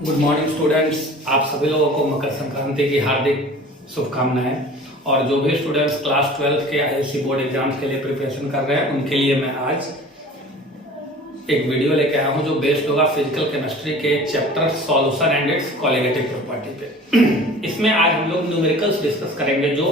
Good morning students. आप सभी लोगों को मकर संक्रांति की हार्दिक शुभकामनाएं। और जो भी स्टूडेंट्स क्लास 12 के आईएससी बोर्ड एग्जाम्स के लिए प्रिपरेशन कर रहे हैं उनके लिए मैं आज एक वीडियो लेके आया हूं जो बेस्ड होगा फिजिकल केमिस्ट्री के chapter solution and it's colligative property पे। इसमें आज हम लोग न्यूमेरिकल्स डिस्कस करेंगे जो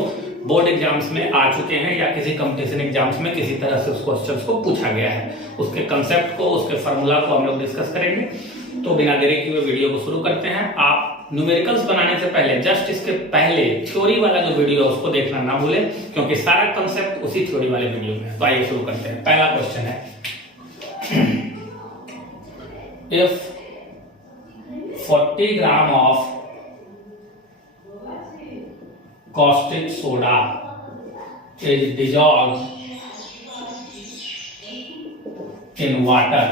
बोर्ड एग्जाम्स में आ चुके हैं या किसी कंपटीशन एग्जाम्स में किसी तरह से उस क्वेश्चंस को पूछा गया है। उसके कंसेप्ट को, उसके फार्मूला को हम लोग डिस्कस करेंगे। तो बिना देरी के हुए वीडियो को शुरू करते हैं। आप न्यूमेरिकल्स बनाने से पहले जस्ट इसके पहले थ्योरी वाला जो वीडियो है उसको देखना ना भूलें, क्योंकि सारा कंसेप्ट उसी थ्योरी वाले वीडियो में है। तो आइए शुरू करते हैं। पहला क्वेश्चन है, if 40 gram of caustic soda is dissolved in water,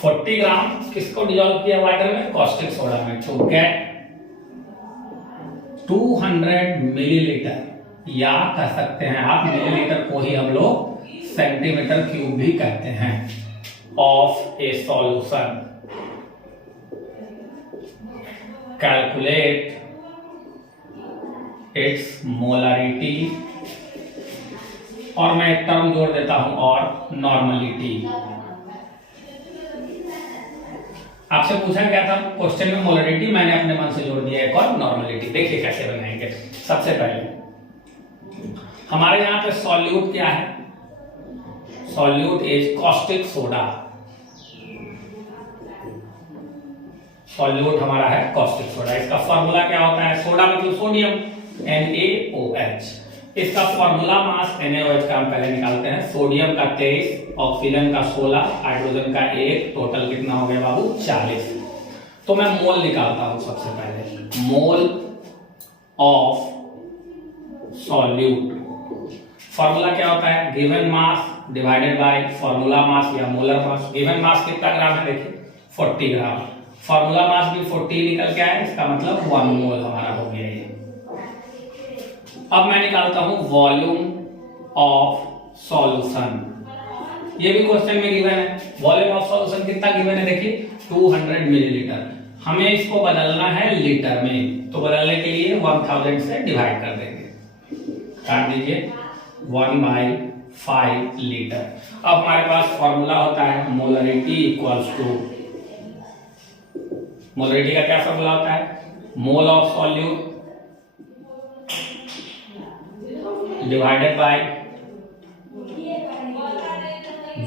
40 ग्राम किसको डिजोल्व किया वाटर में? कॉस्टिक सोडा में। तो गेट 200 मिलीलीटर, या कह सकते हैं आप मिलीलीटर को ही हम लोग सेंटीमीटर क्यूब भी कहते हैं, of A solution. Calculate its molarity, और मैं एक टर्म जोड़ देता हूं, और नॉर्मलिटी। आपसे पूछा गया था क्वेश्चन में मोलरिटी, मैंने अपने मन से जोड़ दिया एक और नॉर्मलिटी। देखिए कैसे बनाएंगे। सबसे पहले हमारे यहां पे सॉल्यूट क्या है? Solute is caustic soda. Solute हमारा है कॉस्टिक सोडा। इसका फॉर्मूला क्या होता है? सोडा मतलब सोडियम, NaOH। इसका फॉर्मूला मास NaOH का हम पहले निकालते हैं। सोडियम का 23, ऑक्सीजन का 16, हाइड्रोजन का 1, टोटल कितना हो गया बाबू? 40। तो मैं मोल निकालता हूं सबसे पहले। मोल ऑफ सॉल्यूट, फॉर्मूला क्या होता है? Given mass divided by formula मास या मोलर मास। गिवन मास कितना ग्राम है? देखिए 40 ग्राम। फॉर्मूला मास भी 40 निकल के आया, इसका मतलब 1 मोल हमारा हो गया ये। अब मैं निकालता हूं वॉल्यूम ऑफ सॉल्यूशन। ये भी क्वेश्चन में गिवन है। वॉल्यूम ऑफ सॉल्यूशन कितना गिवन है? देखिए 200 मिलीलीटर। हमें इसको बदलना है लीटर में, तो बदलने के लिए 1000 से डिवाइड कर देंगे। काट दीजिए 1/5 लीटर। अब हमारे पास फॉर्मूला होता है मोलरिटी इक्वल्स टू, मोलरिटी का क्या फॉर्मूला होता है? मोल of solute divided by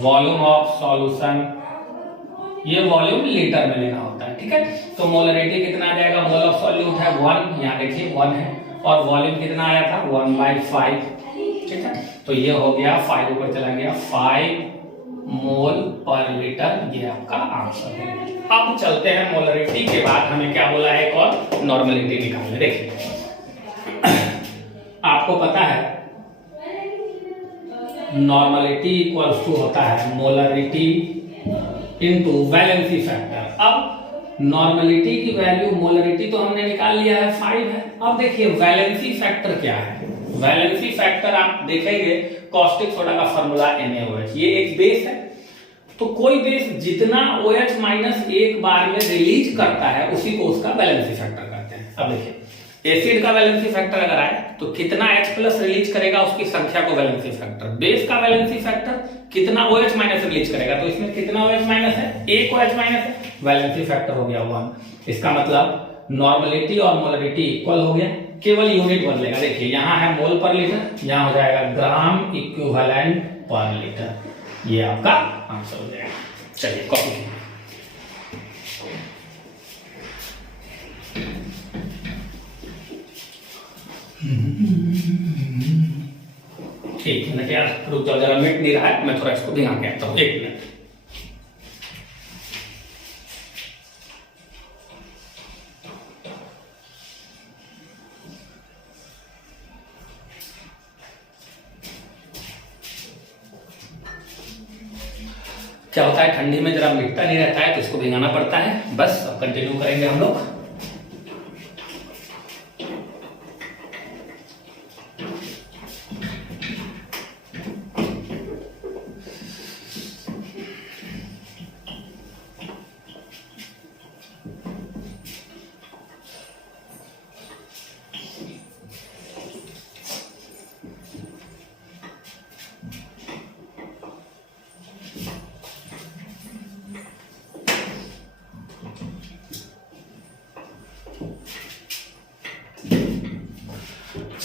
volume of solution. ये वॉल्यूम लीटर में लेना होता है, ठीक है। तो मोलरिटी कितना आ जाएगा? मोल ऑफ सॉल्यूट है 1, यहाँ देखिए 1 है, और वॉल्यूम कितना आया था? 1/5, ठीक है। तो ये हो गया, 5 ऊपर चला गया, 5 मोल पर लीटर। ये आपका आंसर है। अब चलते हैं मोलरिटी के बाद हमें क्या बोला है? एक और नॉर्मलिटी निकालने। देखिए आपको पता है नॉर्मलिटी इक्वल्स टू होता है मोलरिटी इनटू वैलेंसी फैक्टर। अब नॉर्मलिटी की वैल्यू, मोलरिटी तो हमने निकाल लिया है 5 है। अब देखिए वैलेंसी फैक्टर क्या है? वैलेंसी फैक्टर आप देखेंगे कॉस्टिक सोडा का फॉर्मूला NaOH। ये एक बेस है, तो कोई बेस जितना OH माइनस एक बार में रिलीज करता है उसी को उसका वैलेंसी फैक्टर कहते हैं। अब देखिए एसिड का वैलेंसी फैक्टर अगर आए तो कितना H प्लस रिलीज करेगा उसकी संख्या को वैलेंसी फैक्टर। बेस का वैलेंसी फैक्टर कितना OH माइनस रिलीज करेगा, तो इसमें कितना OH माइनस है? एक OH माइनस है, वैलेंसी फैक्टर हो गया 1। इसका मतलब नॉर्मलिटी और मोलरिटी इक्वल हो गया, केवल यूनिट बदलेगा। देखिए यहाँ है मोल पर लीटर, यहाँ हो जाएगा ग्राम इक्विवेलेंट पर लीटर। ये आपका आंसर हो जाएगा। चलिए कॉपी कीजिए। एक मिनट यार, रुक जाओ जरा, मिट नहीं रहा है, मैं थोड़ा इसको ध्यान के आता हूं। 1 मिनट। क्या होता है ठंडी में जरा मिटता नहीं रहता है तो इसको भिगाना पड़ता है। बस अब कंटिन्यू करेंगे हम लोग।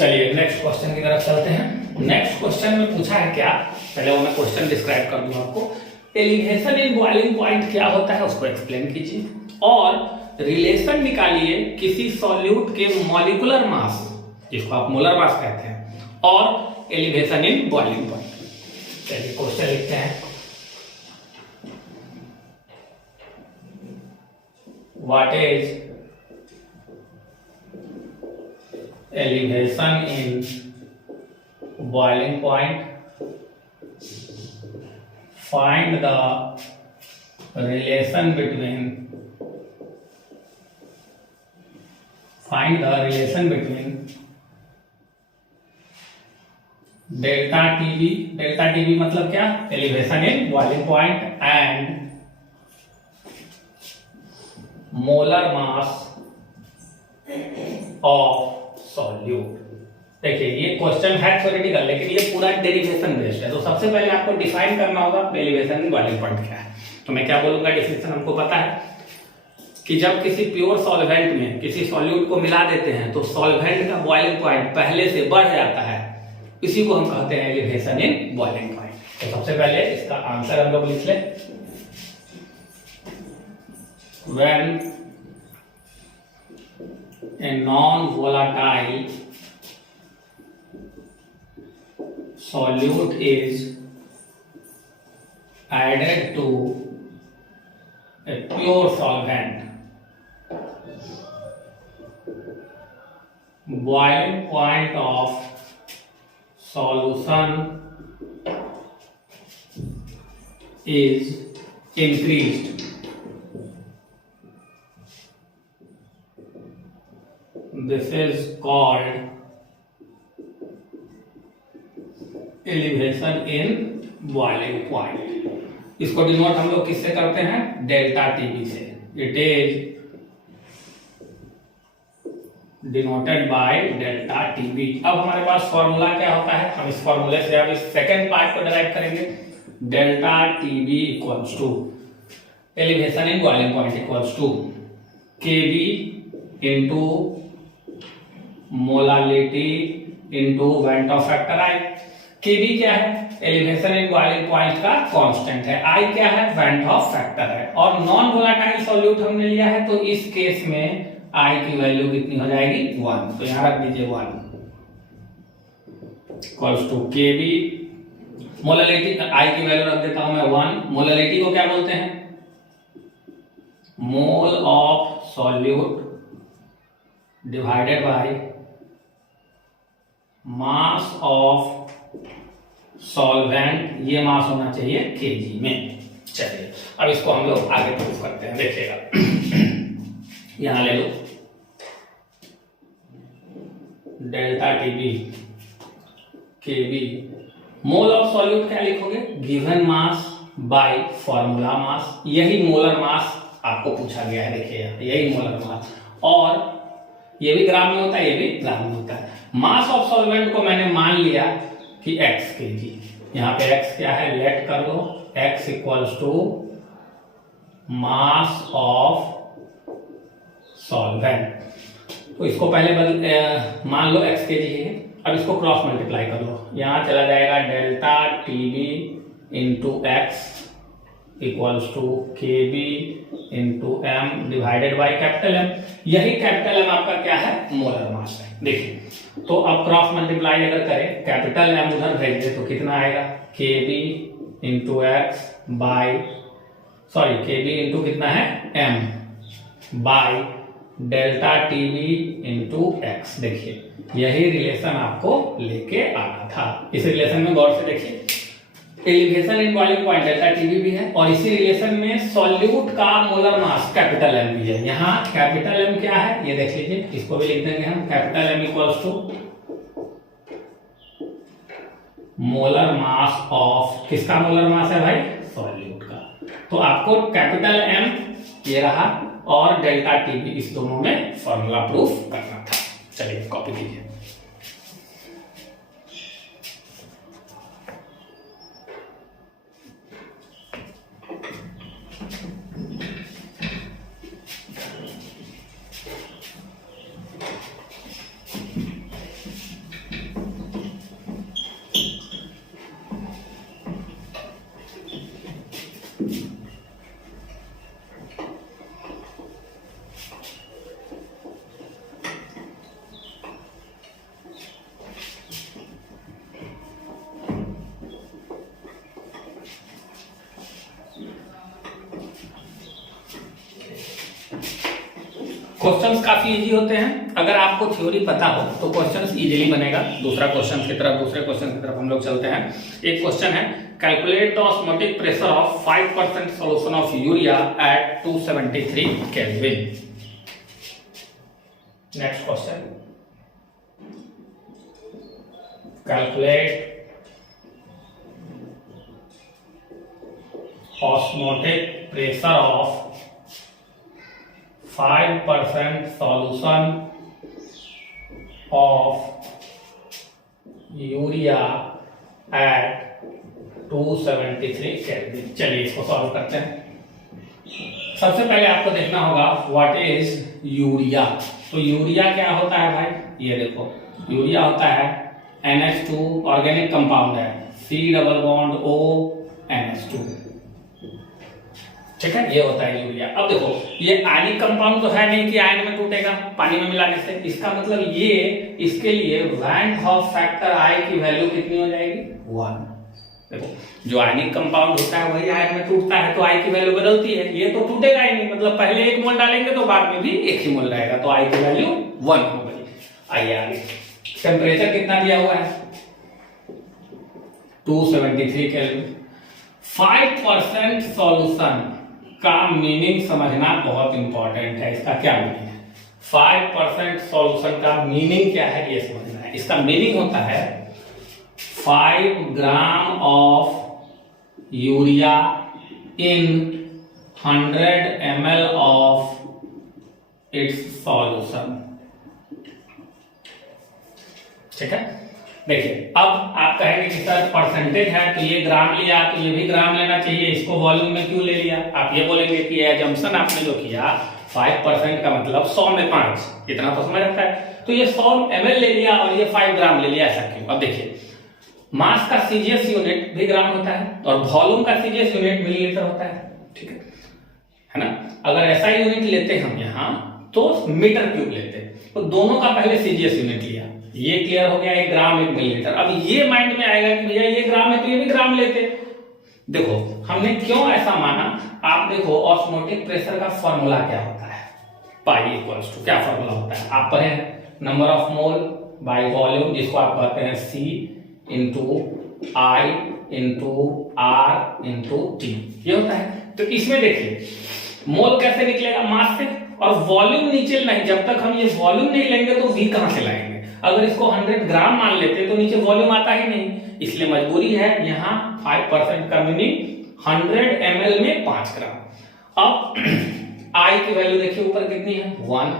चलिए नेक्स्ट क्वेश्चन की तरफ चलते हैं। नेक्स्ट क्वेश्चन में पूछा है क्या, पहले वो मैं क्वेश्चन डिस्क्राइब कर दूं आपको। एलिवेशन इन बॉइलिंग पॉइंट क्या होता है उसको एक्सप्लेन कीजिए, और रिलेशन निकालिए किसी सॉल्यूट के मॉलिक्यूलर मास, जिसको आप मोलर मास कहते हैं, और एलिवेशन इन बॉइलिंग पॉइंट। चलिए क्वेश्चन लिखते हैं। What is elevation in boiling point? Find the relation between delta TB, delta TB मतलब क्या, elevation in boiling point, and molar mass of solute. देखिए ये क्वेश्चन है थ्योरेटिकल, लेकिन ये पूरा डेरिवेशन बेस्ड है। तो सबसे पहले आपको डिफाइन करना होगा एलिवेशन इन बॉइलिंग पॉइंट क्या है। तो मैं क्या बोलूंगा, डेफिनेशन हमको पता है कि जब किसी प्योर सॉल्वेंट में किसी सॉल्यूट को मिला देते हैं तो सॉल्वेंट का बॉइलिंग पॉइंट पहले से बढ़ जाता है, इसी को हम कहते हैं एलिवेशन इन बॉइलिंग पॉइंट। तो सबसे पहले इसका आंसर हम लोग लिख लें। When a non-volatile solute is added to a pure solvent, boiling point of solution is increased. This is called elevation in boiling point. इसको डिनोट हम लोग किससे करते हैं, डेल्टा टीबी से। It is denoted by delta TB. अब हमारे पास फॉर्मूला क्या होता है, हम इस फॉर्मूले से अब इस सेकेंड पार्ट को डिराइव करेंगे। Delta TB equals to elevation in boiling point equals to KB into molality into van't of factor I. KB क्या है, एलिवेशन इन बॉइलिंग पॉइंट का कांस्टेंट है। आई क्या है, वेंट ऑफ फैक्टर है। और नॉन वोलेटाइल सॉल्यूट हमने लिया है, तो इस केस में आई की वैल्यू कितनी हो जाएगी, 1। तो यहां रख दीजिए 1 इक्वल्स टू केबी। मोलालिटी आई की वैल्यू रख देता हूं मैं 1। मोलालिटी को क्या बोलते हैं, मोल of solute divided by mass of solvent. ये मास होना चाहिए केजी में। चलिए अब इसको हम लोग आगे प्रूफ करते हैं, देखिएगा। यहां ले लो delta TB KB, mole of solute क्या लिखोगे, given mass by formula mass. यही मोलर मास आपको पूछा गया है, देखिए यही मोलर मास। और ये भी ग्राम में होता है, ये भी ग्राम में होता है। मास ऑफ सॉल्वेंट को मैंने मान लिया कि x kg, यहाँ पे x क्या है, लेट कर लो, x equals to mass of solvent. तो इसको पहले मान लो x kg है। अब इसको क्रॉस मल्टीप्लाई कर लो, यहाँ चला जाएगा delta TB into X equals to K B into M divided by capital M. यही कैपिटल एम आपका क्या है, मोलर मास है। देखिए तो अब क्रॉस मल्टीप्लाई अगर करें, कैपिटल एम उधर भेज दे तो कितना आएगा, K B into X by, sorry K B into कितना है M by delta T B into X. देखिए यही रिलेशन आपको लेके आना था। इस रिलेशन में गौर से देखिए, elevation in boiling point delta TB भी है, और इसी रिलेशन में सॉल्यूट का मोलर मास कैपिटल एम भी है। यहाँ कैपिटल एम क्या है ये देख लीजिए, इसको भी लिख देंगे हम, capital M equals to molar mass of, किसका मोलर मास है भाई, सॉल्यूट का। तो आपको कैपिटल एम ये रहा और डेल्टा टीबी, इस दोनों में फॉर्मूला प्रूफ करना था। चलिए कॉपी कीजिए। क्वेश्चंस काफी इजी होते हैं, अगर आपको थ्योरी पता हो तो क्वेश्चंस इजीली बनेगा। दूसरे क्वेश्चन की तरफ हम लोग चलते हैं। एक क्वेश्चन है, calculate the osmotic pressure of 5% solution of urea at 273 kelvin. Next question, calculate osmotic pressure of 5% solution of urea at 273 kelvin. चलिए इसको सॉल्व करते हैं। सबसे पहले आपको देखना होगा व्हाट इज यूरिया। तो यूरिया क्या होता है भाई, ये देखो यूरिया होता है NH2 ऑर्गेनिक कंपाउंड है, C double bond O NH2, ठीक है, ये होता है यूरिया। अब देखो ये आयनिक कंपाउंड तो है नहीं कि आयन में टूटेगा पानी में मिलाने से, इसका मतलब ये इसके लिए वैन हॉफ फैक्टर I की वैल्यू कितनी हो जाएगी 1। देखो जो आयनिक कंपाउंड होता है वही आयन में टूटता है तो I की वैल्यू बदलती है, ये तो टूटेगा ही नहीं, मतलब पहले 1 मोल डालेंगे तो बाद में भी 1 ही मोल रहेगा, तो I की वैल्यू 1 हो गई। आइए आगे, टेम्परेचर कितना दिया हुआ है 273 केल्विन। 5% सॉल्यूशन का मीनिंग समझना बहुत इंपॉर्टेंट है। इसका क्या मीनिंग है, 5% सॉल्यूशन का मीनिंग क्या है ये समझना है। इसका मीनिंग होता है 5 gram of urea in 100 ml of its solution, ठीक है। देखिए अब आप कहेंगे कि सर परसेंटेज है तो ये ग्राम लिया तो ये भी ग्राम लेना चाहिए, इसको वॉल्यूम में क्यों ले लिया। आप ये बोलेंगे कि ये एजम्पशन आपने जो किया 5% का मतलब 100 में 5, इतना तो समझ रखा है, तो ये 100 ml ले लिया और ये 5 ग्राम ले लिया, ऐसा क्यों। अब देखिए मास का सीजीएस यूनिट भी ग्राम होता है और वॉल्यूम का सीजीएस यूनिट मिलीलीटर होता है, ठीक है ना। अगर ऐसा यूनिट लेते हम यहाँ तो मीटर क्यूब लेते, तो दोनों का पहले सीजीएस यूनिट लिया, ये क्लियर हो गया 1 ग्राम 1 मिलीलीटर। अब ये माइंड में आएगा कि भैया ये ग्राम है तो ये भी ग्राम लेते। देखो हमने क्यों ऐसा माना, आप देखो ऑस्मोटिक प्रेशर का फॉर्मूला क्या होता है, पाई इक्वल्स टू क्या फॉर्मूला होता है आप पढ़े हैं, number of mole by volume, जिसको आप कहते हैं C into I into R into T, ये होता है। तो इसमें देखिए मोल कैसे निकलेगा, मास से, और वॉल्यूम नीचे नहीं, जब तक हम ये वॉल्यूम नहीं लेंगे तो V कहां से लाएंगे। अगर इसको 100 ग्राम मान लेते तो नीचे वॉल्यूम आता ही नहीं, इसलिए मजबूरी है यहाँ 5% का मीनिंग 100 ml में 5 ग्राम। अब I की वैल्यू देखिए ऊपर कितनी है 1,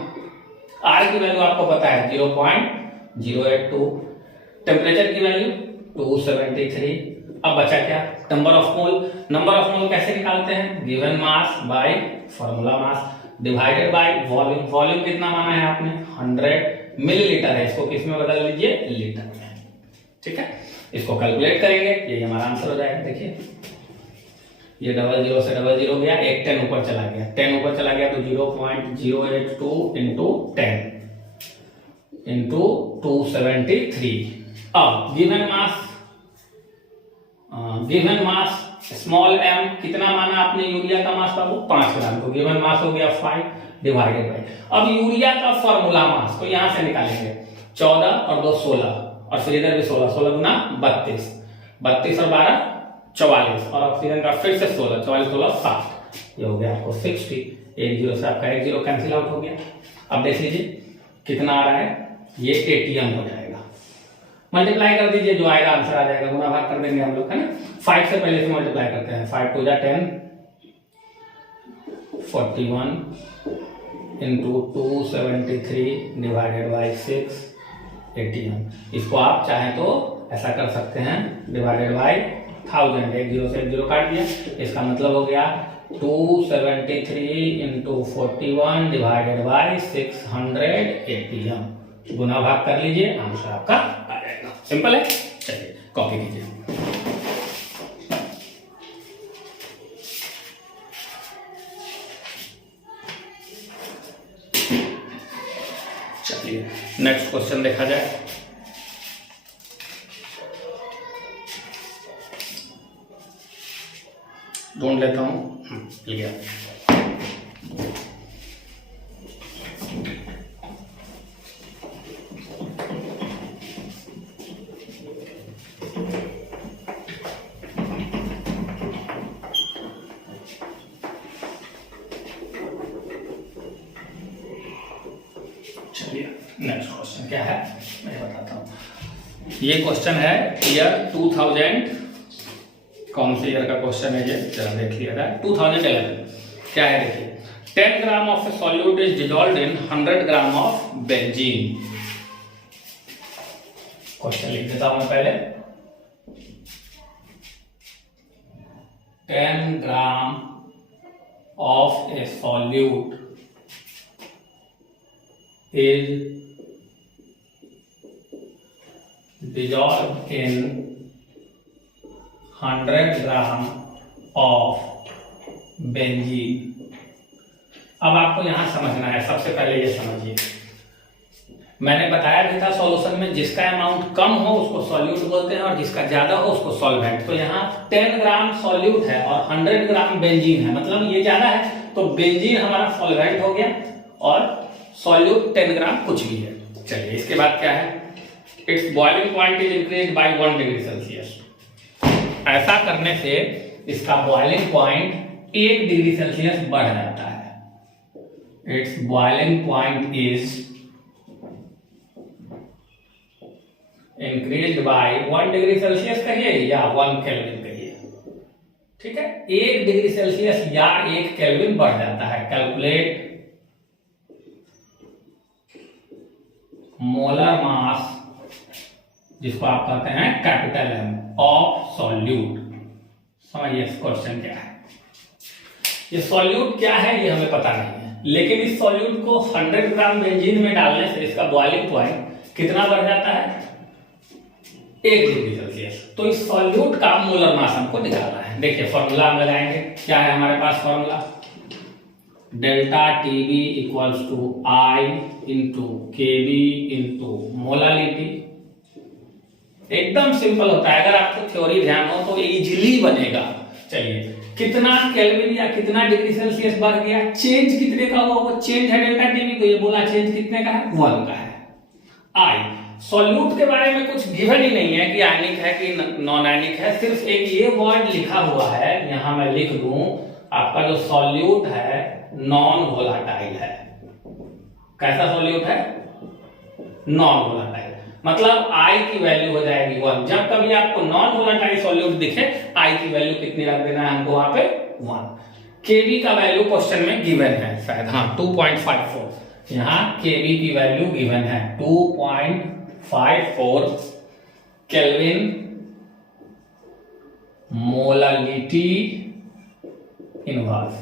R की वैल्यू आपको पता है 0.082, टेम्परेचर की वैल्यू 273। अब बचा क्या, number of mole. Number of मोल कैसे निकालते हैं, given mass by formula mass divided by volume. Volume कितना माना है आपने 100 मिलीलीटर है, इसको किस में बदल लीजिए लीटर में, ठीक है। इसको कैलकुलेट करेंगे, ये हमारा आंसर हो जाएगा। देखिए ये 00 से 00 गया, एक 10 ऊपर चला गया, 10 ऊपर चला गया तो 0.082 इंटू 10 इंटू 273। अब गिवन मास स्मॉल m कितना माना आपने, यूरिया का मास था वो 5 ग्राम, तो गिवन मास हो गया 5 डिवाइडेड बाय, अब यूरिया का फॉर्मूला मास तो यहां से निकालेंगे 14 और 2 16 और फिर इधर भी 16, 16 गुना 32, 32 और 12 44, और ऑक्सीजन का फिर से 16, 44 16 60, ये हो गया आपको 60। 1 0 से आपका 1 0 कैंसिल आउट हो गया। अब देख लीजिए कितना आ रहा है, ये ATM हो जाएगा, मल्टीप्लाई कर दीजिए, जो आएगा आंसर आ जाएगा, गुना भाग कर देंगे हम लोग, है ना। 5 से पहले से मल्टीप्लाई करते हैं, 5 2 10 41 इंटू 273 डिवाइडेड बाई 6 ATM। इसको आप चाहें तो ऐसा कर सकते हैं डिवाइडेड बाई 1000, 1 0 से 1 0 काट दिया, इसका मतलब हो गया 273 इंटू 41 डिवाइडेड बाई 600 ATM। गुना भाग कर लीजिए, आंसर आपका आ जाएगा। सिंपल है, चलिए कॉपी कीजिए। चलिए नेक्स्ट क्वेश्चन देखा जाए। ढूंढ लेता हूं, मिल गया। नेक्स्ट क्वेश्चन क्या है मैं बताता हूँ। ये क्वेश्चन है ईयर 2000, कौन से ईयर का क्वेश्चन है ये जरा देख लिया जाए। 2011 क्या है देखिए, 10 gram of A solute is dissolved in 100 gram of benzene. Question लिख देता हूं मैं पहले। 10 gram of A solute is dissolved in 100 gram of benzene. अब आपको यहां समझना है, सबसे पहले ये समझिए, मैंने बताया भी था सॉल्यूशन में जिसका अमाउंट कम हो उसको सॉल्यूट बोलते हैं और जिसका ज्यादा हो उसको सॉल्वेंट। तो यहाँ 10 ग्राम सॉल्यूट है और 100 ग्राम बेंजीन है, मतलब ये ज्यादा है तो बेंजीन हमारा सॉल्वेंट हो गया और सॉल्यूट 10 ग्राम कुछ भी है। चलिए इसके बाद क्या है, it's boiling point is increase by 1 degree Celsius. ऐसा करने से इसका बॉइलिंग पॉइंट 1 डिग्री सेल्सियस बढ़ जाता है। It's boiling point is increase by 1 degree Celsius कहिए या 1 केल्विन कहिए, ठीक है, 1 डिग्री सेल्सियस या 1 केल्विन बढ़ जाता है। कैलकुलेट मोलर मास, जिसको आप कहते हैं कैपिटल एम, ऑफ सॉल्यूट। समझिए क्वेश्चन क्या है। ये सॉल्यूट क्या है ये हमें पता नहीं है, लेकिन इस सॉल्यूट को 100 ग्राम बेंजीन में डालने से इसका बॉइलिंग पॉइंट कितना बढ़ जाता है, 1 डिग्री सेल्सियस। तो इस सॉल्यूट का मोलर मास हमको निकालना है। देखिए फॉर्मूला हम लगाएंगे, क्या है हमारे पास formula, delta TB equals to I into KB into molality. एकदम सिंपल होता है, अगर आपको थ्योरी ध्यान हो तो इजीली बनेगा। चलिए कितना केल्विन या कितना डिग्री सेल्सियस बढ़ गया, चेंज कितने का हुआ, वो चेंज है डेल्टा टीबी, तो ये बोला चेंज कितने का है, 1 का है। आई सॉल्यूट के बारे में कुछ गिवन ही नहीं है कि आयनिक है कि नॉन आयनिक है, सिर्फ एक ये वर्ड लिखा हुआ है, यहां मैं लिख दूं, आपका जो सॉल्यूट है नॉन वोलाटाइल है। कैसा सॉल्यूट है, नॉन वोलाटाइल, मतलब आई की वैल्यू हो जाएगी 1। जब कभी आपको नॉन वोलाटाइल सॉल्यूट दिखे, आई की वैल्यू कितनी रख देना है हमको वहां पे 1। केबी का वैल्यू क्वेश्चन में गिवन है शायद, हाँ 2.54, यहाँ केबी की वैल्यू गिवन है 2.54 केल्विन मोलालिटी इनवर्स।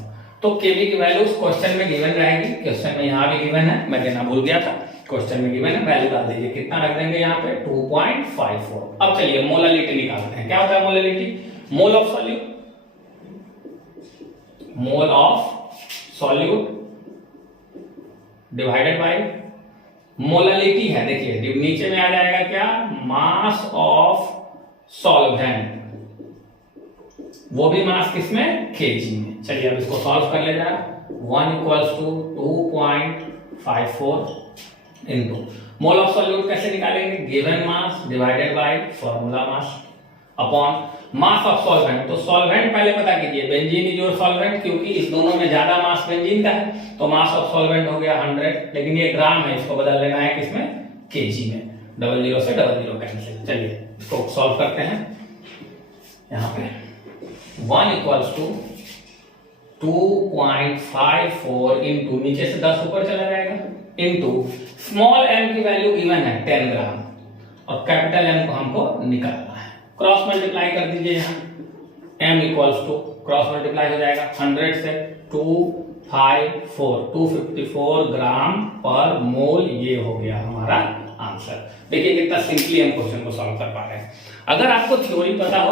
तो केबी की वैल्यू उस क्वेश्चन में गिवन रहेगी, क्वेश्चन में यहाँ भी गिवन है, मैं देना भूल गया था, क्वेश्चन में गिवन है, वैल्यू डाल दीजिए, कितना रख देंगे यहाँ पे 2.54। अब चलिए मोलालिटी निकालते हैं। क्या होता है molality, mole of solute, mole of solute divided by molality है। देखिए नीचे में आ जाएगा क्या, मास ऑफ सॉल्वेंट, वो भी मास किसमें, केजी में। चलिए अब इसको सॉल्व कर ले जाए। 1 equals to 2.54 into mole of solute कैसे निकालेंगे, given mass divided by formula mass upon mass of solvent. तो सॉल्वेंट पहले पता कीजिए, बेंजीन इज योर सॉल्वेंट, क्योंकि इस दोनों में ज्यादा मास बेंजीन का है, तो मास ऑफ सॉल्वेंट हो गया 100, लेकिन ये ग्राम है, इसको बदल लेना है किसमें, केजी में। 00 से 00 कैंसिल। चलिए इसको सॉल्व करते हैं। यहाँ पे 1 इक्वल्स टू 2.54 इंटू, नीचे से 10 ऊपर चला जाएगा, इंटू स्मॉल m की वैल्यू गिवन है 10 ग्राम और कैपिटल M को हमको निकालना है। क्रॉस मल्टीप्लाई कर दीजिए, यहाँ m equals to cross multiply हो जाएगा 100 से 254 ग्राम पर मोल, ये हो गया हमारा आंसर। देखिए कितना सिंपली हम क्वेश्चन को सॉल्व कर पा रहे हैं। अगर आपको थ्योरी पता हो,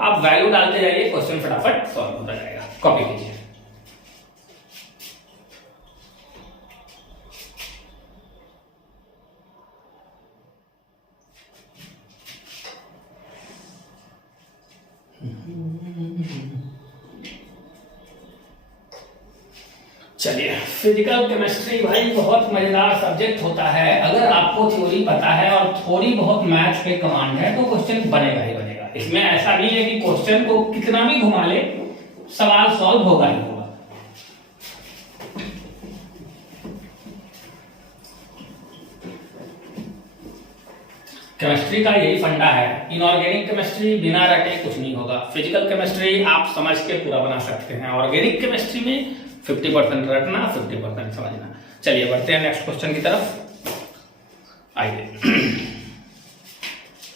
आप वैल्यू डालते जाइए, क्वेश्चन फटाफट सॉल्व होता जाएगा। कॉपी कीजिए। चलिए फिजिकल केमिस्ट्री भाई बहुत मजेदार सब्जेक्ट होता है। अगर आपको थ्योरी पता है और थोड़ी बहुत मैथ्स पे कमांड है तो क्वेश्चन बनेगा ही बनेगा। इसमें ऐसा नहीं है कि क्वेश्चन को कितना भी घुमा ले सवाल सॉल्व होगा ही होगा। केमिस्ट्री का यही फंडा है। इनऑर्गेनिक केमिस्ट्री बिना रटे कुछ नहीं होगा। फिजिकल केमिस्ट्री आप समझ के पूरा बना सकते हैं, ऑर्गेनिक केमिस्ट्री में 50% रटना, 50% समझना। चलिए बढ़ते हैं नेक्स्ट क्वेश्चन की तरफ, आइए।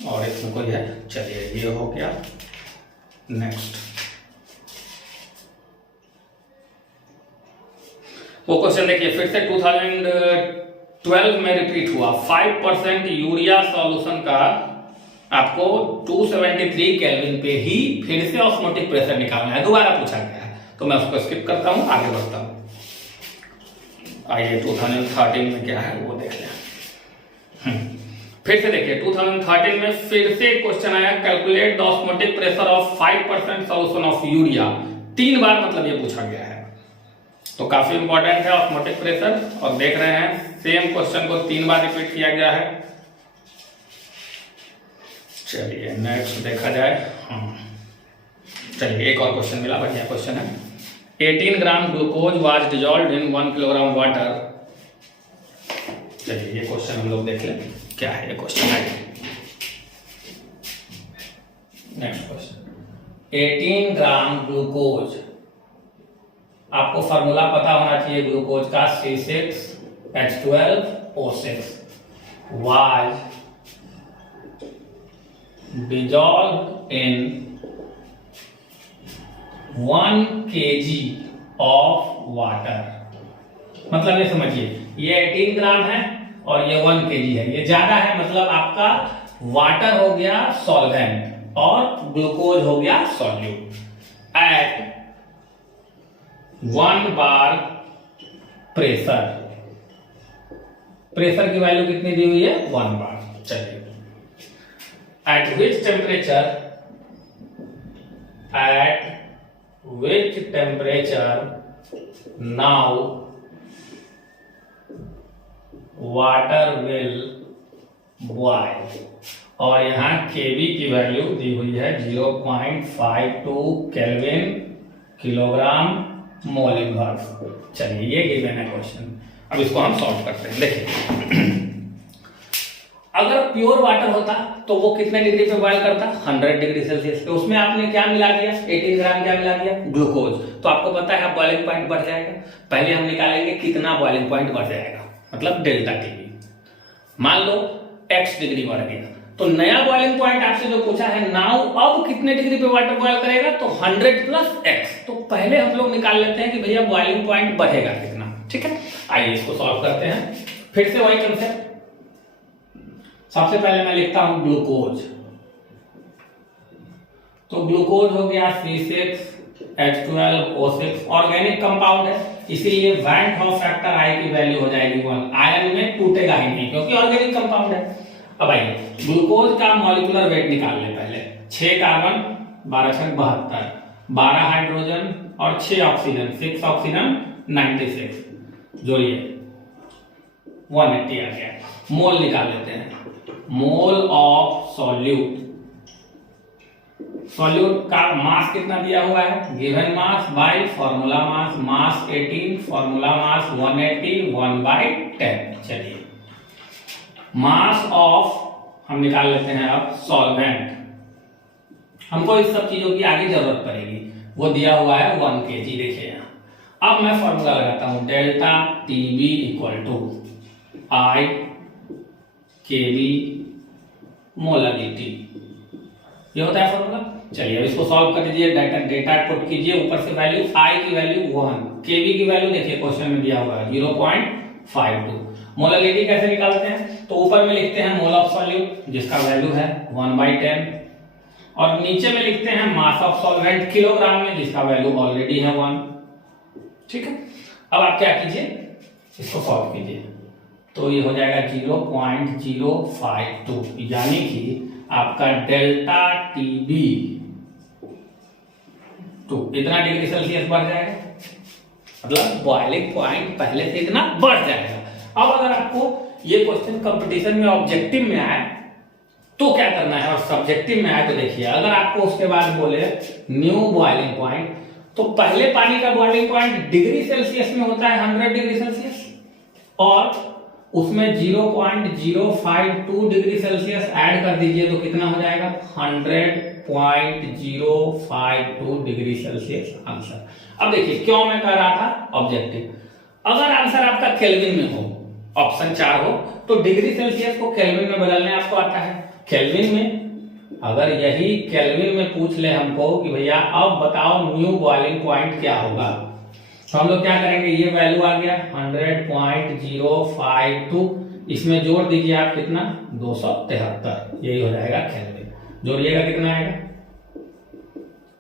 और इसमें कोई है, चलिए ये हो गया। नेक्स्ट वो क्वेश्चन देखिए फिर से 2012 में रिपीट हुआ। 5% यूरिया सॉल्यूशन का आपको 273 केल्विन पे ही फिर से ऑस्मोटिक प्रेशर निकालना है, दोबारा पूछा गया है, तो मैं उसको स्किप करता हूं, आगे बढ़ता हूं। आइए 2013 में क्या है वो देख लें। फिर से देखिए 2013 में फिर से क्वेश्चन आया, calculate the osmotic pressure of 5% solution of urea. 3 बार मतलब ये पूछा गया है, तो काफी इंपॉर्टेंट है ऑस्मोटिक प्रेशर। और देख रहे हैं सेम क्वेश्चन को 3 बार रिपीट किया गया है। चलिए नेक्स्ट देखा जाए। चलिए एक और क्वेश्चन मिला, बढ़िया क्वेश्चन है। 18 gram glucose was dissolved in 1 kilogram water. चलिए ये क्वेश्चन हम लोग देख लें, क्या है ये क्वेश्चन है। नेक्स्ट क्वेश्चन, 18 ग्राम ग्लूकोज, आपको फार्मूला पता होना चाहिए ग्लूकोज का, C6H12O6 was dissolve in 1 kg of water. मतलब ये समझिए, ये 18 ग्राम है और ये 1 kg है, ये ज्यादा है, मतलब आपका वाटर हो गया सॉल्वेंट और ग्लूकोज हो गया solute. At 1 bar pressure, pressure की वैल्यू कितनी दी हुई है, 1 बार। चलिए at which temperature, at which temperature now water will boil. और यहां केवी की वैल्यू दी हुई है 0.52 केल्विन किलोग्राम मोल इनवर्स। चलिए ये गिवन है क्वेश्चन, अब इसको हम सॉल्व करते हैं। देखिए अगर प्योर वाटर होता तो वो कितने डिग्री पे बॉयल करता, 100 डिग्री सेल्सियस पे। उसमें आपने क्या मिला दिया, 18 ग्राम क्या मिला दिया, ग्लूकोज। तो आपको पता है बॉइलिंग पॉइंट बढ़ जाएगा। पहले हम निकालेंगे कितना बॉइलिंग पॉइंट बढ़ जाएगा, मतलब डेल्टा टीवी। मान लो x डिग्री बढ़ गया, तो नया बॉइलिंग पॉइंट आपसे जो पूछा है नाउ, अब कितने डिग्री पे वाटर बॉयल करेगा, तो 100 प्लस x। तो पहले हम लोग निकाल लेते हैं कि भैया बॉइलिंग पॉइंट बढ़ेगा कितना। ठीक है, आइए इसको सॉल्व करते हैं। फिर से वही कंसेप्ट, सबसे पहले मैं लिखता हूं ग्लूकोज। तो ग्लूकोज हो गया C6H12O6, ऑर्गेनिक कंपाउंड है, इसीलिए वैन हॉफ फैक्टर आई की वैल्यू हो जाएगी 1। आयन में टूटेगा ही नहीं क्योंकि ऑर्गेनिक कंपाउंड है। अब आइए ग्लूकोज का मॉलिक्यूलर वेट निकाल ले पहले। 6 कार्बन 12 6 72, 12 हाइड्रोजन और 6 ऑक्सीजन, 6 ऑक्सीजन 96, जोड़िए 180 आ गया। मोल निकाल लेते हैं, मोल ऑफ सॉल्यूट। सॉल्यूट का मास कितना दिया हुआ है, given mass by formula mass, mass 18, formula mass 180, 1/10। चलिए मास ऑफ हम निकाल लेते हैं अब सॉल्वेंट। हमको इस सब चीजों की आगे जरूरत पड़ेगी, वो दिया हुआ है 1 kg। देखिए यहाँ अब मैं फॉर्मूला लगाता हूं, delta T B equal to I K V molarity, ये होता है फॉर्मूला। चलिए अब इसको सॉल्व कर दीजिए, डेटा पुट कीजिए, ऊपर से वैल्यू आई की वैल्यू 1, केवी की वैल्यू देखिए क्वेश्चन में दिया हुआ है 0.52। मोलारिटी कैसे निकालते हैं, तो ऊपर में लिखते हैं मोल ऑफ सॉल्यूट जिसका वैल्यू है 1/10, और नीचे में लिखते हैं मास ऑफ सॉल्वेंट किलोग्राम में जिसका वैल्यू ऑलरेडी है 1। ठीक है, अब आप क्या कीजिए, इसको सॉल्व कीजिए, तो ये हो जाएगा 0.052, यानी कि आपका डेल्टा टीबी तो इतना डिग्री सेल्सियस बढ़ जाएगा, मतलब बॉइलिंग पॉइंट पहले से इतना बढ़ जाएगा। अब अगर आपको ये क्वेश्चन कंपटीशन में ऑब्जेक्टिव में आए तो क्या करना है, और सब्जेक्टिव में आए तो देखिए, अगर आपको उसके बाद बोले न्यू बॉइलिंग पॉइंट, तो पहले पानी का बॉइलिंग पॉइंट डिग्री सेल्सियस में होता है 100 डिग्री सेल्सियस, और उसमें 0.052 डिग्री सेल्सियस ऐड कर दीजिए तो कितना हो जाएगा 100.052 डिग्री सेल्सियस आंसर। अब देखिए क्यों मैं कह रहा था ऑब्जेक्टिव, अगर आंसर आपका केल्विन में हो, ऑप्शन 4 हो, तो डिग्री सेल्सियस को केल्विन में बदलने आपको आता है। केल्विन में अगर यही केल्विन में पूछ ले हमको कि भैया अब बताओ न्यू बॉइलिंग पॉइंट क्या होगा, तो हम लोग क्या करेंगे, ये वैल्यू आ गया 100.052, इसमें जोड़ दीजिए आप कितना 273, यही हो जाएगा केल्विन। जोड़िएगा कितना आएगा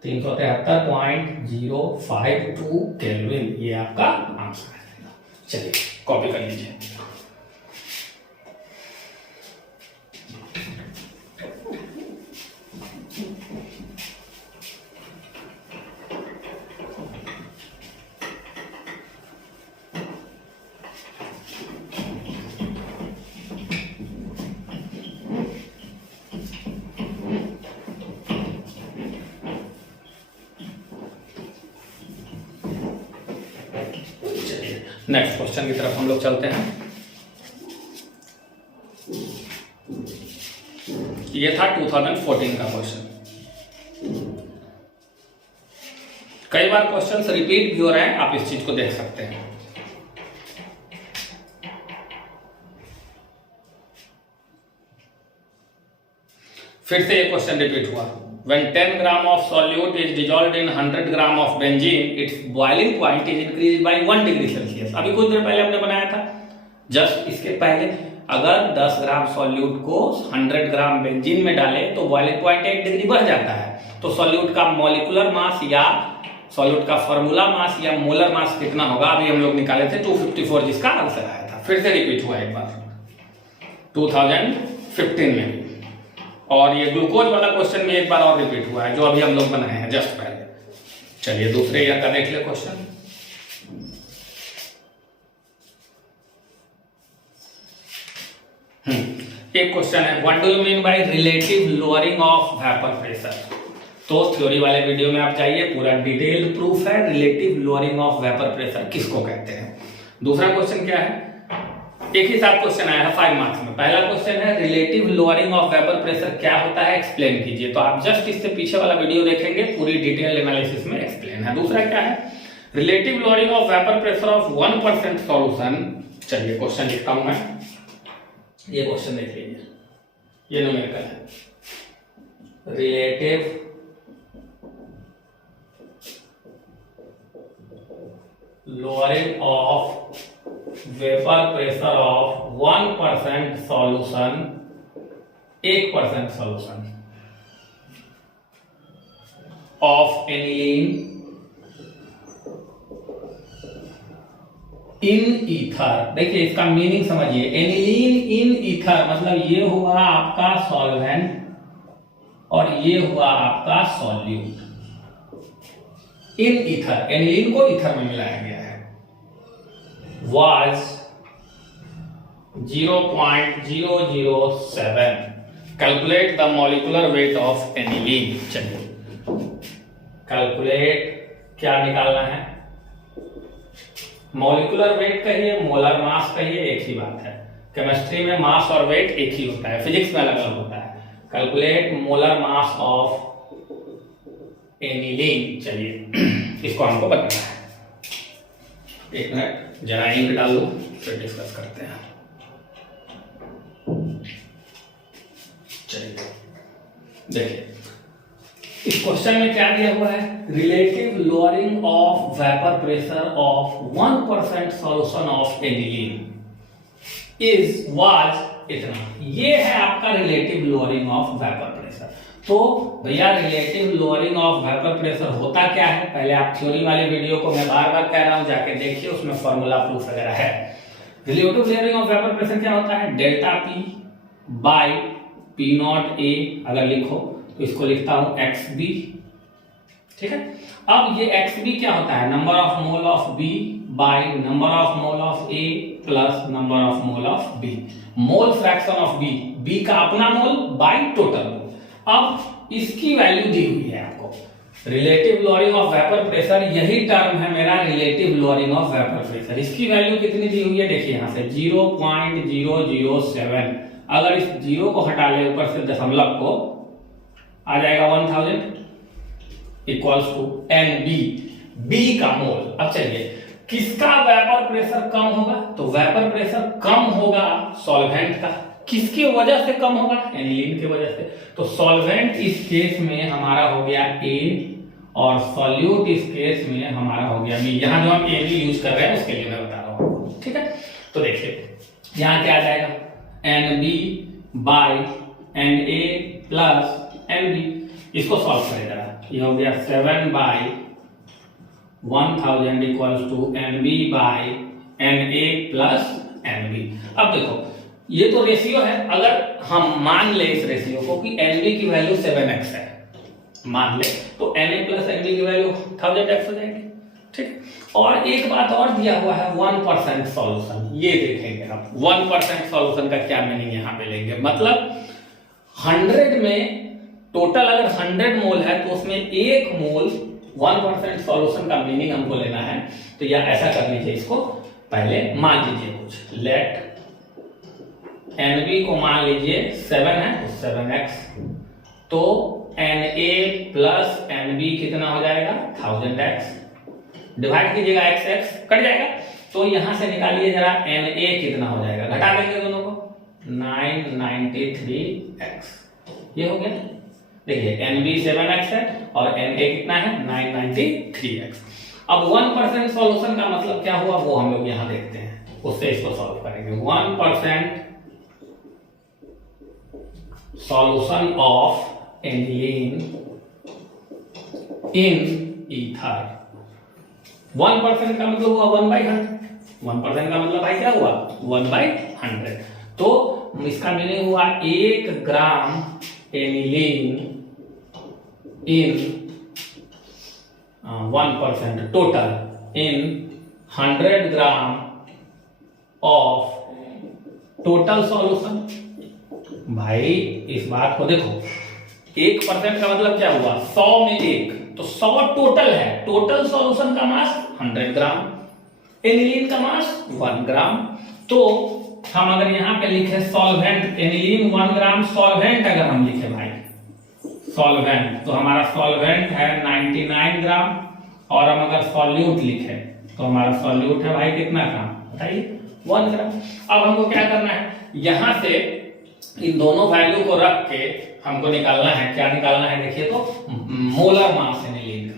373.052 केल्विन, ये आपका आंसर है। चलिए कॉपी कर लीजिए। नेक्स्ट क्वेश्चन की तरफ हम लोग चलते हैं। ये था 2014 का क्वेश्चन। कई बार क्वेश्चंस रिपीट भी हो रहे हैं, आप इस चीज को देख सकते हैं। फिर से ये क्वेश्चन रिपीट हुआ। When 10 gram of solute is dissolved in 100 gram of benzene, its boiling point is increased by 1 degree Celsius। अभी कुछ देर पहले हमने बनाया था, जस्ट इसके पहले अगर 10 ग्राम सॉल्यूट को 100 ग्राम बेंजीन में डाले तो बॉइलिंग पॉइंट 1 डिग्री बढ़ जाता है। तो सॉल्यूट का मॉलिक्यूलर मास या सॉल्यूट का फॉर्मूला मास या मोलर मास कितना होगा, अभी हम लोग निकाले थे 254, जिसका आंसर आया था। फिर से रिपीट हुआ एक बार 2015 में भी, और ये ग्लूकोज वाला क्वेश्चन भी एक बार और रिपीट हुआ है जो अभी हम लोग बनाए हैं जस्ट पहले। चलिए दूसरे ईयर का देख ले क्वेश्चन। एक क्वेश्चन है, what do you mean by relative lowering of vapour pressure. तो थ्योरी वाले वीडियो में आप जाइए, पूरा डिटेल्ड प्रूफ है relative lowering of vapour pressure किसको कहते हैं। दूसरा क्वेश्चन क्या है, एक ही साथ क्वेश्चन आया है 5 मार्क्स में। पहला क्वेश्चन है relative lowering of vapour pressure क्या होता है, एक्सप्लेन कीजिए। तो आप जस्ट इससे पीछे वाला वीडियो देखेंगे, पूरी डिटेल एनालिसिस में एक्सप्लेन है। दूसरा क्या है, relative lowering of vapour pressure of 1% solution. चलिए क्वेश्चन लिखता हूं मैं, ये क्वेश्चन देख लीजिए, ये न्यूमेरिकल है। Relative lowering of vapour pressure of 1% solution, 1% solution of aniline in ether. देखिए इसका मीनिंग समझिए, एनिलीन इन ईथर मतलब ये हुआ आपका सॉल्वेंट और ये हुआ आपका सॉल्यूट। इन ईथर, एनिलीन को ईथर में मिलाया गया है। was 0.007। Calculate the molecular weight of aniline. चलिए कैलकुलेट क्या निकालना है, मॉलिक्यूलर वेट कहिए, मोलर मास कहिए, एक ही बात है। केमिस्ट्री में मास और वेट एक ही होता है, फिजिक्स में अलग अलग होता है। Calculate molar mass of aniline. चलिए इसको हमको बताना है। एक मिनट जरा इंक डाल लो, फिर डिस्कस करते हैं। चलिए देखिए इस क्वेश्चन में क्या दिया हुआ है, relative lowering of vapour pressure of 1% solution of aniline is was इतना। ये है आपका relative lowering of vapour pressure. तो भैया relative lowering of vapour pressure होता क्या है, पहले आप थ्योरी वाले वीडियो को मैं बार बार कह रहा हूं जाके देखिए, उसमें फॉर्मूला प्रूफ वगैरह है। Relative lowering of vapour pressure क्या होता है, delta P by P not a. अगर लिखो तो इसको लिखता हूं एक्स बी, ठीक है। अब ये एक्स बी क्या होता है, number of mole of B by number of mole of A plus number of mole of B. Mole fraction of B, B का अपना मोल बाई टोटल मोल। अब इसकी वैल्यू दी हुई है आपको, relative lowering of vapour pressure, यही term है मेरा relative lowering of vapour pressure. इसकी वैल्यू कितनी दी हुई है देखिए यहां से 0.007। अगर इस जीरो को हटा ले ऊपर से दशमलव को, आ जाएगा 1000 इक्वल्स टू NB, बी का मोल। अब चलिए किसका वेपर प्रेशर कम होगा, तो वेपर प्रेशर कम होगा सॉल्वेंट का। किसकी वजह से कम होगा, एनिलीन की वजह से। तो सॉल्वेंट इस केस में हमारा हो गया A और सॉल्यूट इस केस में हमारा हो गया B। यहां जो हम AB यूज कर रहे हैं उसके लिए मैं बता रहा हूं, ठीक है। तो देखिए यहां क्या आ जाएगा NB by NA plus NB। इसको सॉल्व करेगा, ये हो गया 7/1000 equals to NB by NA plus NB। अब देखो ये तो रेशियो है, अगर हम मान ले इस रेशियो को कि NB की वैल्यू 7x है, मान ले, तो NA प्लस NB की वैल्यू 1000x हो जाएगी, ठीक। और एक बात और दिया हुआ है 1% सॉल्यूशन, ये देखेंगे हम 1% सॉल्यूशन का क्या मीनिंग यहां पे लेंगे। मतलब 100 में टोटल अगर 100 मोल है तो उसमें एक मोल 1% सॉल्यूशन का मीनिंग हमको लेना है। तो या ऐसा कर लीजिए, इसको पहले मान लीजिए कुछ, लेट NB को मान लीजिए 7 है तो 7x, तो NA प्लस NB कितना हो जाएगा 1000x, डिवाइड कीजिएगा x कट जाएगा। तो यहां से निकालिए जरा NA कितना हो जाएगा, घटा देंगे दोनों को, 993x, ये हो गया। देखिए NB 7x है और NA कितना है 993x। अब 1% सॉल्यूशन का मतलब क्या हुआ वो हम लोग यहां देखते हैं, उससे इसको सॉल्व करेंगे। 1% solution of aniline in ether, 1% का मतलब हुआ 1/100। 1% का मतलब भाई क्या हुआ 1/100। तो इसका मीनिंग हुआ 1 gram aniline in 1% total in 100 gram of total solution. भाई इस बात को देखो, 1% का मतलब क्या हुआ 100 में 1, तो 100 टोटल है, टोटल सॉल्यूशन का मास 100 ग्राम, एनिलीन का मास 1 ग्राम। तो हम अगर यहां पे लिखे सॉल्वेंट एनिलीन 1 ग्राम सॉल्वेंट, अगर हम लिखे भाई सॉल्वेंट, तो हमारा सॉल्वेंट है 99 ग्राम, और हम अगर सॉल्यूट लिखे तो हमारा सॉल्यूट है भाई कितना ग्राम बताइए 1 ग्राम। अब हमको क्या करना है, यहां से इन दोनों वैल्यू को रख के हमको निकालना है, क्या निकालना है देखिए, तो मोलर मास एनिलीन का,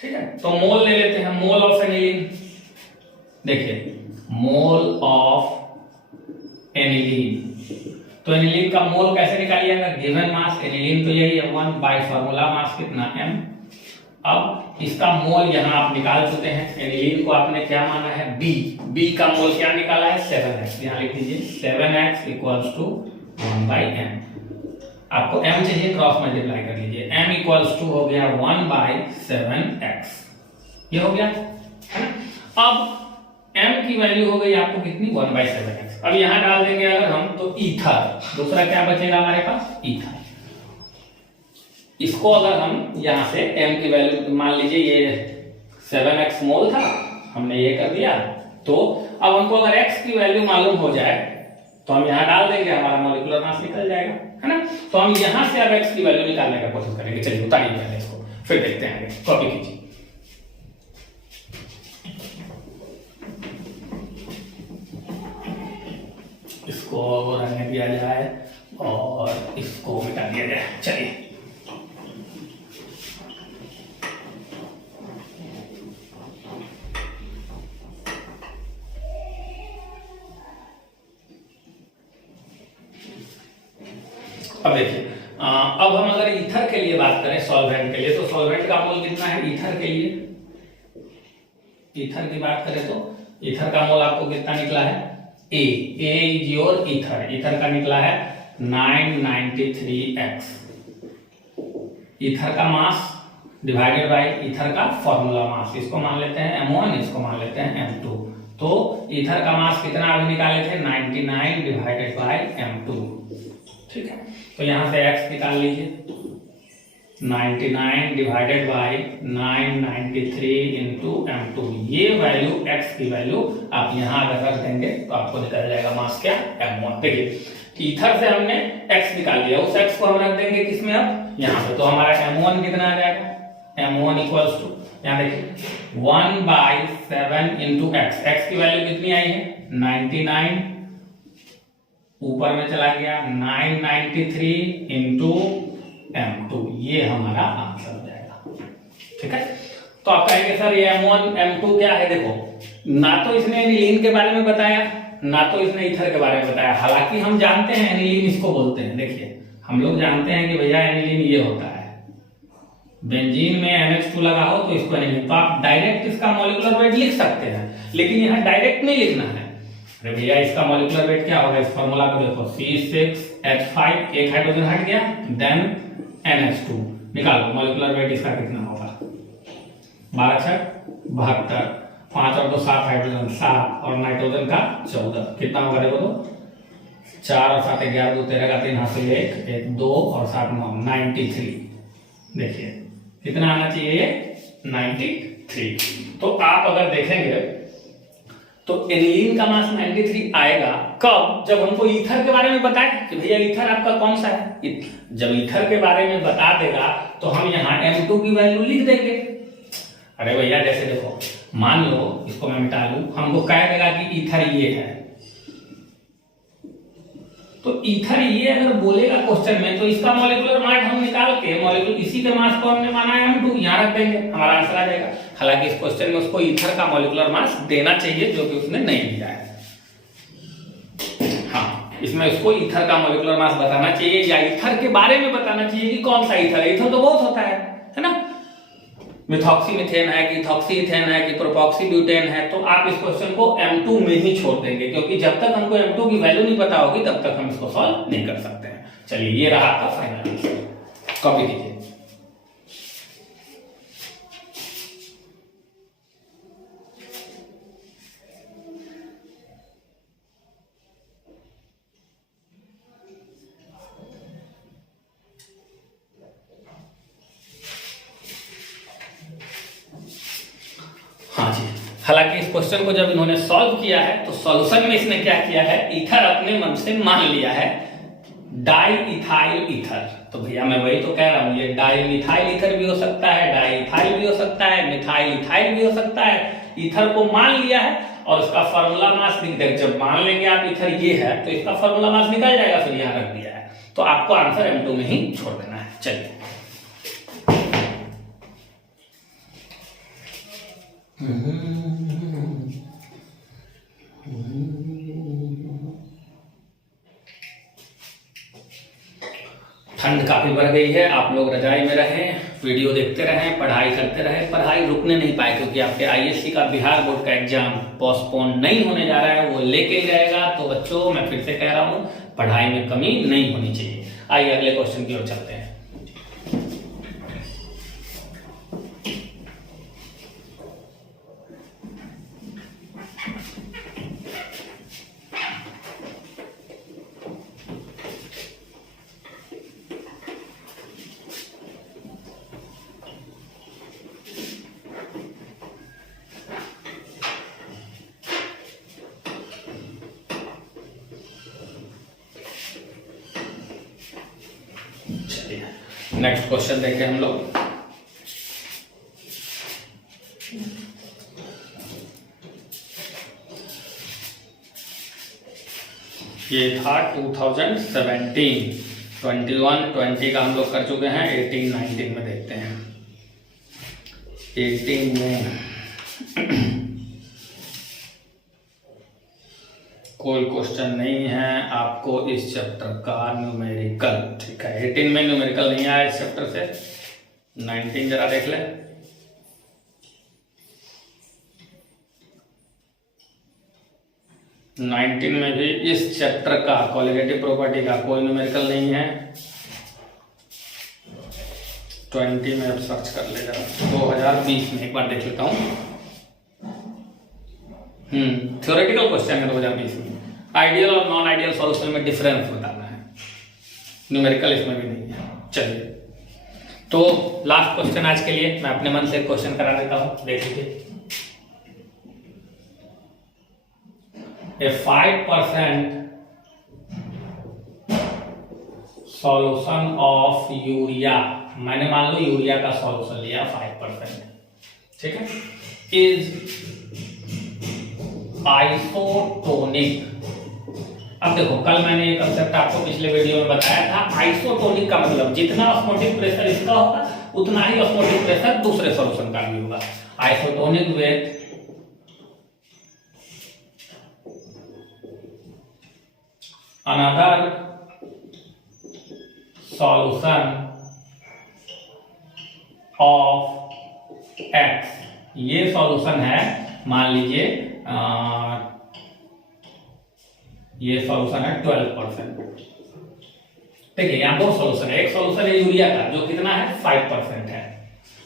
ठीक है। तो मोल ले लेते हैं, मोल ऑफ एनिलीन, देखिए मोल ऑफ एनिलीन। तो एनिलीन का मोल कैसे निकालिएगा, गिवन मास एनिलीन तो यही है 1 बाय फार्मूला मास कितना m। अब इसका मोल यहां आप निकाल चुके हैं, एनिलीन को आपने क्या माना है B, B का मोल क्या निकाला है 7x, यहां लिख दीजिए 7x इक्वल्स टू 1/m। आपको m चाहिए, क्रॉस मल्टीप्लाई कर लीजिए, m इक्वल्स टू हो गया 1/7x, ये हो गया है ना। अब m की वैल्यू हो गई आपको कितनी 1/7x। अब यहां डाल देंगे अगर हम, तो ईथर, दूसरा क्या बचेगा हमारे पास ईथर। इसको अगर हम यहां से m की वैल्यू मान लीजिए ये 7x मोल था, हमने ये कर दिया, तो अब हमको अगर x की वैल्यू मालूम हो जाए तो हम यहां डाल देंगे, हमारा मॉलिक्यूलर मास निकल जाएगा, है ना। तो हम यहां से अब x की वैल्यू निकालने का कोशिश करेंगे। चलिए उतारिए पहले इसको, फिर देखते हैं आगे, कॉपी कीजिए। इसको रहने दिया जाए और इसको मिटा दिया जाए। चलिए अब देखिए, अब हम अगर ईथर के लिए बात करें, सॉल्वेंट के लिए, तो सॉल्वेंट का मोल कितना है ईथर के लिए, ईथर की बात करें तो ईथर का मोल आपको कितना निकला है A is your ether, ether का निकला है 993x। ईथर का मास डिवाइडेड बाय ईथर का फॉर्मूला मास, इसको मान लेते हैं m1, इसको मान लेते हैं m2। तो ईथर का मास कितना अभी निकाले थे 99 डिवाइडेड बाय m2, ठीक है। तो यहां से x निकाल लीजिए, 99 डिवाइडेड बाई 993 इंटू m2। ये वैल्यू x की वैल्यू आप यहाँ अगर रख देंगे तो आपको निकल जाएगा मास क्या, m1। देखिए ईथर से हमने x निकाल लिया, उस x को हम रख देंगे किसमें अब, यहाँ पे। तो हमारा m1 कितना आ जाएगा, m1 इक्वल्स टू, यहाँ देखिए 1/7 इंटू x की वैल्यू कितनी आई है 99, ऊपर में चला गया 993 इंटू m2, ये हमारा आंसर हो जाएगा। ठीक है, तो आप कहेंगे सर ये m1 m2 क्या है। देखो ना तो इसने एनिलीन के बारे में बताया, ना तो इसने ईथर के बारे में बताया। हालांकि हम जानते हैं एनिलीन इसको बोलते हैं। देखिए हम लोग जानते हैं कि भैया एनिलीन ये होता है, बेंजीन में NH2 लगा हो तो इसको एनिलीन। तो आप डायरेक्ट इसका मॉलिक्यूलर वेट लिख सकते हैं, लेकिन यहाँ डायरेक्ट नहीं लिखना है। अरे भैया इसका मॉलिक्यूलर वेट क्या होगा, इस फार्मूला को देखो C6H5, एक हाइड्रोजन हट गया, देन NH2 निकालो, मॉलिक्यूलर वेट इसका कितना होगा 12×6 = 72, 5 और 2 7 हाइड्रोजन 7 और नाइट्रोजन का 14, कितना होगा देखो तो 4 और 7 11 2 13 का 3 हासिल 1 1 2 और 7 9 93। देखिए कितना आना चाहिए ये 93। तो आप अगर देखेंगे तो एनिलीन का मास 93 आएगा कब, जब हमको ईथर के बारे में बताए कि भैया ईथर आपका कौन सा है। जब ईथर के बारे में बता देगा तो हम यहाँ m2 की वैल्यू लिख देंगे। अरे भैया जैसे देखो मान लो इसको मैं मिटा लूं, हमको कह देगा कि ईथर ये है, तो ईथर ये अगर बोलेगा क्वेश्चन में तो इसका मॉलिक्यूलर मास हम निकाल के मॉलिक्यूल इसी के मास को हमने माना है m2, यहाँ रख देंगे, हमारा आंसर आ जाएगा। हालांकि इस क्वेश्चन में उसको ईथर का मॉलिक्यूलर मास देना चाहिए, जो कि उसने नहीं दिया है। हाँ, इसमें उसको ईथर का मॉलिक्यूलर मास बताना चाहिए या ईथर के बारे में बताना चाहिए कि कौन सा ईथर है। ईथर तो बहुत होता है ना, मिथॉक्सी मीथेन है कि इथॉक्सी इथेन है कि प्रोपॉक्सी ब्यूटेन है। तो आप इस क्वेश्चन को m2 में ही छोड़ देंगे, क्योंकि जब तक हमको m2 की वैल्यू नहीं पता होगी तब तक हम इसको सॉल्व नहीं कर सकते हैं। चलिए ये रहा आपका फाइनल आंसर, कॉपी कीजिए। हाँ जी, हालांकि इस क्वेश्चन को जब इन्होंने सॉल्व किया है तो सॉल्यूशन में इसने क्या किया है, ईथर अपने मन से मान लिया है डाई इथाइल ईथर। तो भैया मैं वही तो कह रहा हूं, ये डाई मिथाइल ईथर भी हो सकता है, डाई इथाइल भी हो सकता है, मिथाइल इथाइल भी हो सकता है। ईथर को मान लिया है और उसका फार्मूला मास लिख दे। जब मान लेंगे आप ईथर ये है तो इसका फार्मूला मास निकल जाएगा, फिर यहाँ रख दिया है। तो आपको आंसर m2 में ही छोड़ देना है। चलिए ठंड काफी बढ़ गई है, आप लोग रजाई में रहें, वीडियो देखते रहें, पढ़ाई करते रहें। पढ़ाई रुकने नहीं पाए क्योंकि आपके आईएससी का बिहार बोर्ड का एग्जाम पोस्टपोन नहीं होने जा रहा है, वो लेके ही रहेगा। तो बच्चों मैं फिर से कह रहा हूँ, पढ़ाई में कमी नहीं होनी चाहिए। आइए अगले क्वेश्चन की ओर चलते हैं। नेक्स्ट क्वेश्चन देखें हम लोग। ये था 2017, 21, 20 का हम लोग कर चुके हैं। 18, 19 में देखते हैं। 18 में कोई क्वेश्चन नहीं है आपको इस चैप्टर का न्यूमेरिकल। ठीक है, 18 में न्यूमेरिकल नहीं आया इस चैप्टर से। 19 जरा देख ले। नाइनटीन में भी इस चैप्टर का क्वालिटेटिव प्रॉपर्टी का कोई न्यूमेरिकल नहीं है। 20 में अब सर्च कर ले जरा, 2020 में एक बार देख लेता हूँ। थ्योरेटिकल क्वेश्चन है 2020 में। आइडियल और नॉन आइडियल सॉल्यूशन में डिफरेंस बताना है, न्यूमेरिकल इसमें भी नहीं है। चलिए, तो लास्ट क्वेश्चन आज के लिए मैं अपने मन से क्वेश्चन करा देता हूं, देख लीजिए। A 5% सॉल्यूशन ऑफ यूरिया, मैंने मान लो यूरिया का सॉल्यूशन लिया 5%, ठीक है, इज आइसोटोनिक। अब देखो, कल मैंने ये कंसेप्ट आपको पिछले वीडियो में बताया था। आइसोटोनिक का मतलब जितना ऑस्मोटिक प्रेशर इसका होगा उतना ही ऑस्मोटिक प्रेशर दूसरे सॉल्यूशन का भी होगा। Isotonic with another solution of x, ये सॉल्यूशन है, मान लीजिए ये सॉल्यूशन है 12%। देखिए यहां दो सॉल्यूशन है, एक सॉल्यूशन है यूरिया का जो कितना है 5% है,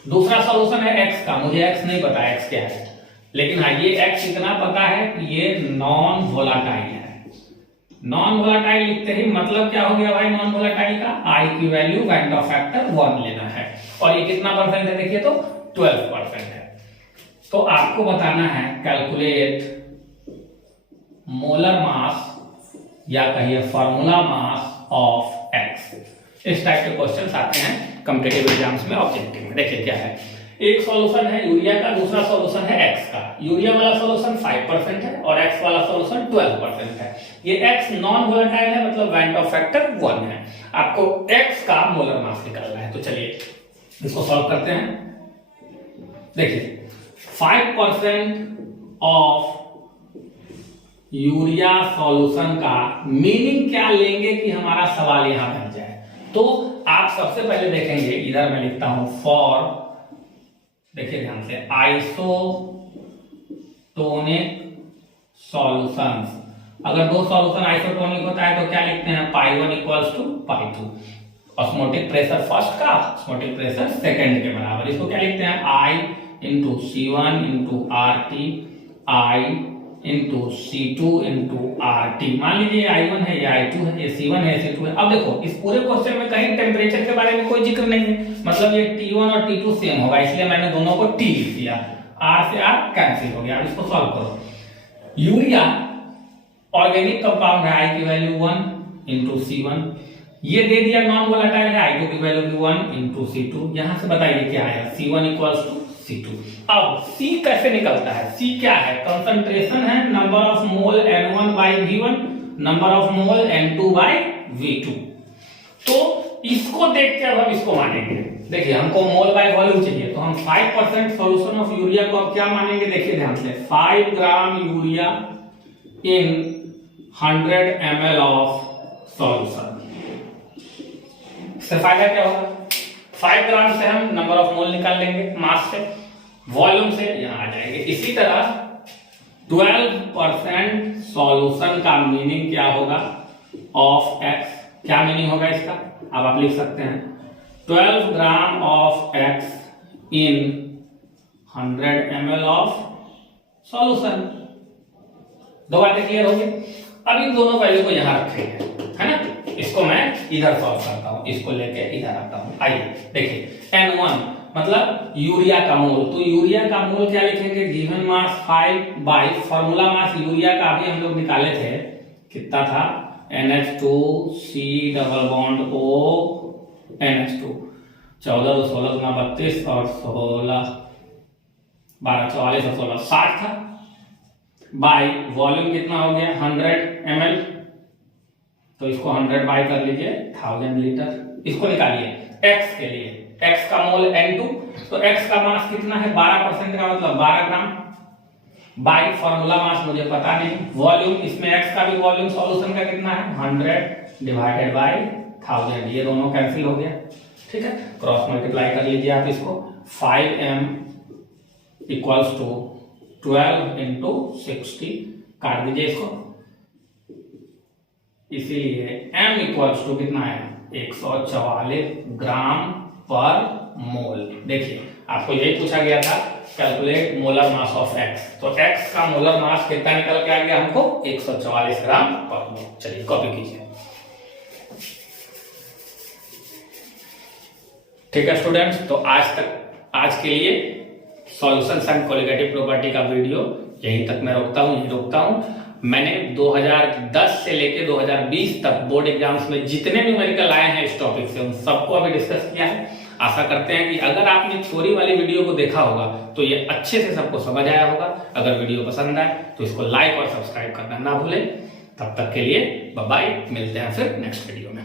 दूसरा सॉल्यूशन है एक्स का, मुझे एक्स नहीं पता एक्स क्या है, लेकिन हाँ ये एक्स इतना पता है कि ये नॉन वोलाटाइल है। नॉन वोलाटाइल लिखते ही मतलब क्या हो गया भाई, नॉन वोलाटाइल का आई की वैल्यू वेक्टर फैक्टर 1 लेना है, और ये कितना परसेंट है देखिए तो 12% है। तो आपको बताना है कैलकुलेट मोलर मास या कहिए फार्मूला मास ऑफ एक्स। इस टाइप के क्वेश्चंस आते हैं कॉम्पिटिटिव एग्जाम्स में, ऑब्जेक्टिव में। देखिए क्या है, एक सॉल्यूशन है यूरिया का, दूसरा सॉल्यूशन है एक्स का। यूरिया वाला सॉल्यूशन 5% है और एक्स वाला सॉल्यूशन 12% है। ये एक्स नॉन वोलेटाइल है, मतलब वेक्टर फैक्टर 1 है। आपको एक्स का मोलर मास निकालना है, तो चलिए इसको सॉल्व करते हैं। देखिए 5% ऑफ यूरिया सॉल्यूशन का मीनिंग क्या लेंगे कि हमारा सवाल यहां बन जाए। तो आप सबसे पहले देखेंगे, इधर मैं लिखता हूं फॉर, देखिए ध्यान से, आइसोटोनिक सॉल्यूशंस। अगर दो सॉल्यूशन आइसोटोनिक होता है तो क्या लिखते हैं, π1 equals to π2। Osmotic pressure first का ऑस्मोटिक प्रेशर सेकंड के बराबर। इसको क्या लिखते हैं, I into C1 into RT, I into C2 into RT। मान लीजिए I1 है, ये I2 है, ये C1 है, C2 है। अब देखो इस पूरे क्वेश्चन में कहीं टेम्परेचर के बारे में कोई जिक्र नहीं है, मतलब ये T1 और T2 सेम होगा, इसलिए मैंने दोनों को T लिख दिया, R से R कैंसिल हो गया। अब इसको सॉल्व करो। यूरिया ऑर्गेनिक कंपाउंड है, I की वैल्यू 1 इंटू C1, ये दे दिया नॉन वोलेटाइल है, I2 की वैल्यू भी 1 इंटू C2। यहां से बताइए क्या आया, C1 इक्वल्स टू C2। अब C कैसे निकलता है, C क्या है, कंसंट्रेशन है, number of mole N1 by V1, number of mole N2 by V2। तो इसको देख के अब हम इसको मानेंगे। देखिए हमको मोल बाय वॉल्यूम चाहिए, तो हम 5% सॉल्यूशन ऑफ यूरिया को अब क्या मानेंगे, देखिए ध्यान से, 5 gram urea in 100 ml of solution. इससे फायदा क्या होगा, 5 ग्राम से हम नंबर ऑफ मोल निकाल लेंगे, मास से, वॉल्यूम से यहां आ जाएंगे। इसी तरह 12% सॉल्यूशन का मीनिंग क्या होगा ऑफ एक्स, क्या मीनिंग होगा इसका, अब आप लिख सकते हैं 12 gram of x in 100 ml of solution. दो बातें क्लियर होगी। अब इन दोनों वैल्यू को यहां रखेंगे, है ना, इसको मैं इधर सॉल्व करता हूं, इसको लेके इधर आता हूं। आइए देखिए N1 मतलब यूरिया का मोल, तो यूरिया का मोल क्या लिखेंगे, given mass 5 bye formula mass urea का अभी हम लोग निकाले थे, कितना था, NH2C double bond O NH2, 14 2 16 गुना 32 और 16 12 44 और 16 60 था, बाय वॉल्यूम कितना हो गया 100 ml, तो इसको 100 बाय कर लीजिए 1000 लीटर। इसको निकालिए x के लिए, x का मोल N2, तो x का मास कितना है 12% का मतलब 12 ग्राम, बाय फार्मूला मास मुझे पता नहीं, वॉल्यूम, इसमें x का भी वॉल्यूम सॉल्यूशन का कितना है 100 डिवाइडेड बाय 1000, ये दोनों कैंसिल हो गया, ठीक है, क्रॉस मल्टीप्लाई कर लीजिए आप इसको, 5m इक्वल्स टू 12 इंटू 60, काट दीजिए इसको, इसीलिए m इक्वल्स टू कितना है 144 ग्राम पर मोल। देखिए आपको यही पूछा गया था, calculate molar mass of x, तो x का मोलर मास कितना निकल के आ गया हमको 144 ग्राम पर मोल। चलिए कॉपी कीजिए। ठीक है स्टूडेंट्स, तो आज के लिए सॉल्यूशंस एंड कोलिगेटिव प्रॉपर्टी का वीडियो यहीं तक मैं रोकता हूं। मैंने 2010 से लेके 2020 तक बोर्ड एग्जाम्स में जितने न्यूमेरिकल आए हैं इस टॉपिक से उन सबको अभी डिस्कस किया है। आशा करते हैं कि अगर आपने थ्योरी वाली वीडियो को देखा होगा तो ये अच्छे से सबको समझ आया होगा। अगर वीडियो पसंद आए तो इसको लाइक और सब्सक्राइब करना ना भूलें। तब तक के लिए बाय बाय, मिलते हैं फिर नेक्स्ट वीडियो में।